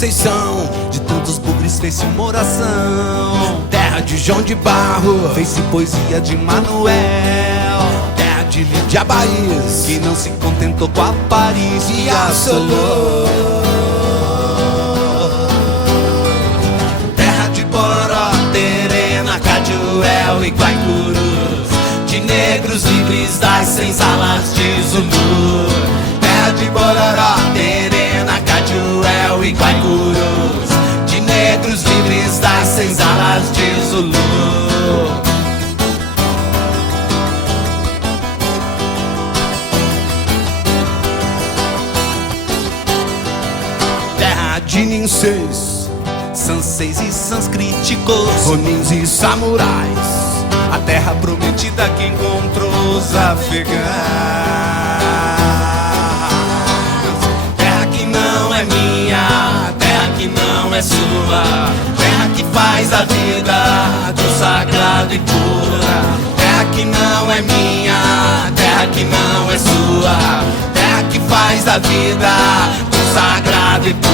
Conceição, de tantos bugres fez-se uma oração. Terra de João de Barro, fez-se poesia de Manuel. Terra de Lídia Baís, que não se contentou com a Paris e assolou. Terra de Bororó, Terena, Caduel e Guaicurus, de negros livres das senzalas de Zulu. Terra de Bororó, Terena, Caduel e Guaicurus, de negros livres das senzalas de Zulu. Terra de Ninseis, Sanseis e Sânscriticos, Ronins e samurais, a terra prometida que encontrou os afegãos. Terra que não é minha, terra que não é sua, terra que faz a vida do sagrado e pura. Terra que não é minha, terra que não é sua, terra que faz a vida do sagrado e pura.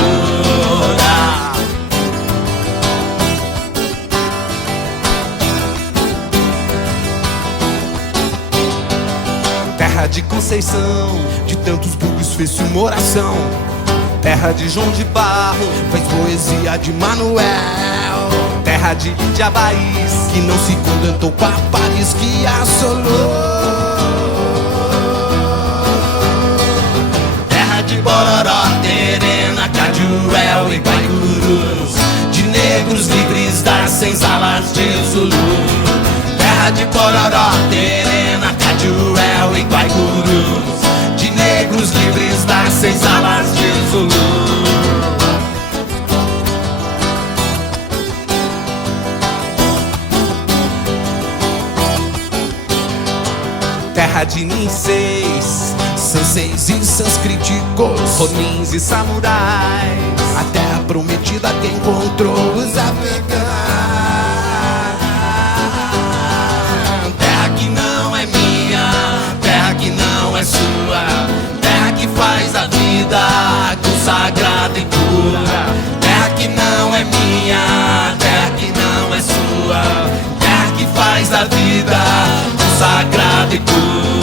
Terra de Conceição, de tantos bugos fez-se uma oração. Terra de João de Barro, fez poesia de Manuel. Terra de Lídia Baís, que não se contentou com a Paris que assolou. Terra de Bororó, Terena, Caduel e Guaicurus, de negros livres das senzalas de Zulu. Terra de Bororó, Terena, Caduel e Guaicurus, de negros livres das senzalas de Zulu. Terra de Ninseis, Sanseis e Sânscriticos, Ronins e samurais, a terra prometida que encontrou os afegãos. Terra que não é minha, terra que não é sua, terra que faz a vida consagrada e pura. Terra que não é minha, terra que não é sua, terra que faz a vida consagrada e pura.